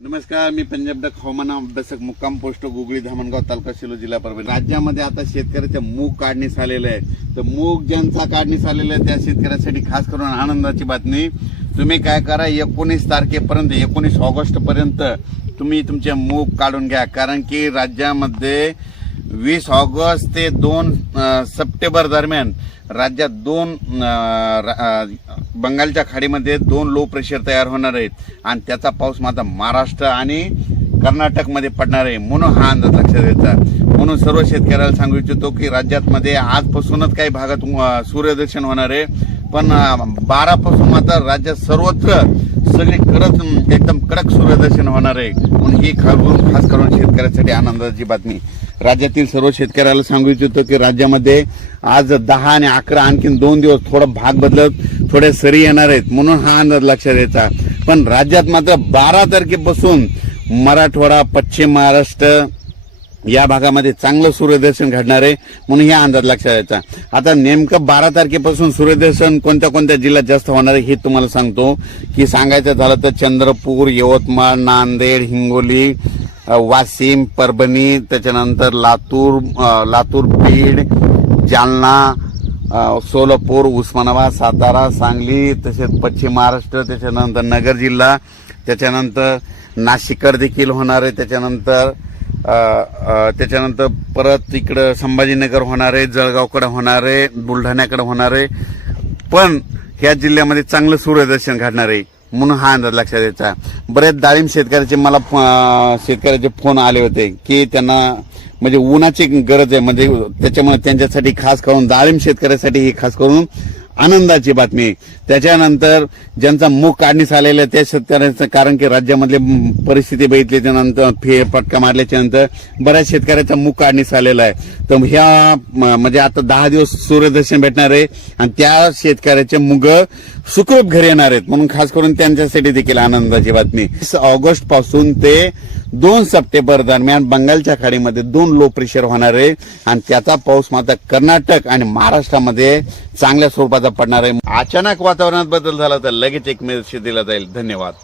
नमस्कार, मी पंजाब डक हवामान अभ्यासक मुक्काम पोस्ट गुगळी धामणगाव तालुका शिलो जिल्हा परभणी। राज्यामध्ये आता शेतकऱ्याच्या मूग काढणीस आलेलं आहे। तर मूग ज्यांचा काढणीस आलेला आहे त्या शेतकऱ्यासाठी खास करून आनंदाची बातमी। तुम्ही काय करा, 19 तारखेपर्यंत 19 ऑगस्ट पर्यंत तुम्ही तुमचे मूग काढून घ्या, कारण की राज्यामध्ये 20 ऑगस्ट ते 2 सप्टेंबर दरम्यान राज्यात बंगालच्या खाडीमध्ये 2 लो प्रेशर तयार होणार आहेत आणि त्याचा पाऊस मात्र महाराष्ट्र आणि कर्नाटकमध्ये पडणार आहे। म्हणून हा अंदाज लक्षात घ्यायचा। म्हणून सर्व शेतकऱ्याला सांगू इच्छितो की राज्यामध्ये आजपासूनच काही भागात सूर्यदर्शन होणार आहे, पण 12 पासून मात्र राज्यात सर्वत्र सगळी एकदम कडक सूर्यदर्शन होणार आहे। म्हणून ही खास करून शेतकऱ्यासाठी आनंदाची बातमी। राज्यातील सर्व शेतकऱ्याला सांगू इच्छितो की राज्यामध्ये आज 10 आणि 11 आणखीन 2 दिवस थोडा भाग बदलत थोडे सरी येणार आहेत, म्हणून हा अंदाज लक्षात घ्यायचा। पण राज्यात मात्र 12 तारखेपासून मराठवाडा, पश्चिम महाराष्ट्र या भागामध्ये चांगलं सूर्यदर्शन घडणार आहे, म्हणून हा अंदाज लक्षात घ्यायचा। आता नेमकं 12 तारखेपासून सूर्यदर्शन कोणत्या कोणत्या जिल्ह्यात जास्त होणार आहे हे तुम्हाला सांगतो। की सांगायचं झालं तर चंद्रपूर, यवतमाळ, नांदेड, हिंगोली, वाशिम, परभणी, त्याच्यानंतर लातूर, बीड, जालना, सोलापूर, उस्मानाबाद, सातारा, सांगली, तसेच पश्चिम महाराष्ट्र, त्याच्यानंतर नगर जिल्हा, त्याच्यानंतर नाशिककर देखील होणार आहे, त्याच्यानंतर परत इकडं संभाजीनगर होणार आहे, जळगावकडे होणार आहे, बुलढाण्याकडे होणार आहे। पण ह्या जिल्ह्यामध्ये चांगलं सूर्यदर्शन घडणार आहे, म्हणून हा अंदाज लक्षात द्यायचा। बरेच डाळिंब शेतकऱ्याचे फोन आले होते की त्यांना म्हणजे उन्हाची गरज आहे, म्हणजे त्याच्यामुळे त्यांच्यासाठी खास करून डाळिंब शेतकऱ्यासाठी ही खास करून आनंदाची बातमी। त्याच्यानंतर ज्यांचा मूग काढणीस आलेला आहे त्या शेतकऱ्यांचं, कारण की राज्यामधली परिस्थिती बघितली त्यानंतर फेरफटका मारल्याच्या नंतर बऱ्याच शेतकऱ्याचा मूग काढणीस आलेला आहे। तर ह्या म्हणजे आता 10 दिवस सूर्यदर्शन भेटणार आहे आणि त्या शेतकऱ्याचे मूग सुखरूप घरी येणार आहेत, म्हणून खास करून त्यांच्यासाठी देखील आनंदाची बातमी। 20 ऑगस्ट पासून ते 2 सप्टेंबर दरम्यान बंगालच्या खाडीमध्ये 2 लो प्रेशर होणार आहे आणि त्याचा पाऊस मात्र कर्नाटक आणि महाराष्ट्रामध्ये चांगल्या स्वरूपाचा पडणार आहे। अचानक वातावरणात बदल झाला तर लगेच एक मेसेज दिला जाईल। धन्यवाद।